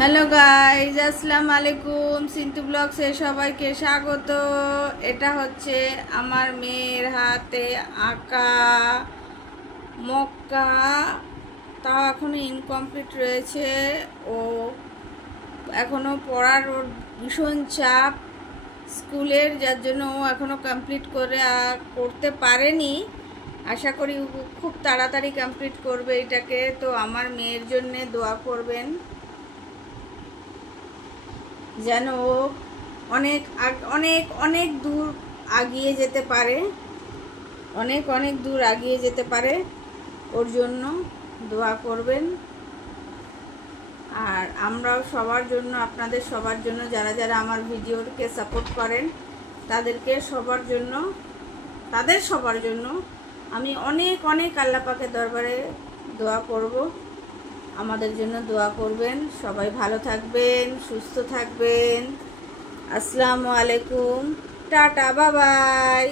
Hello guys, আসসালামু আলাইকুম। সিন্তু ব্লগসে সবাইকে স্বাগত। এটা হচ্ছে আমার মেয়ের হাতে আঁকা মক্কা, তাও এখনো ইনকমপ্লিট রয়েছে। ও এখনো পড়ার ওর ভীষণ চাপ স্কুলের, যার জন্য ও এখনো কমপ্লিট করতে পারেনি। আশা করি খুব তাড়াতাড়ি কমপ্লিট করবে এটাকে। তো আমার মেয়ের জন্যে দোয়া করবেন যেন ও অনেক অনেক অনেক দূর এগিয়ে যেতে পারে, অনেক অনেক দূর এগিয়ে যেতে পারে। ওর জন্য দোয়া করবেন। আর আমরাও সবার জন্য, আপনাদের সবার জন্য, যারা যারা আমার ভিডিওকে সাপোর্ট করেন তাদের সবার জন্য আমি অনেক অনেক আল্লাহ পাকের দরবারে দোয়া করব। আমাদের জন্য দোয়া করবেন। সবাই ভালো থাকবেন, সুস্থ থাকবেন। আসসালামু আলাইকুম, টাটা, বাই বাই।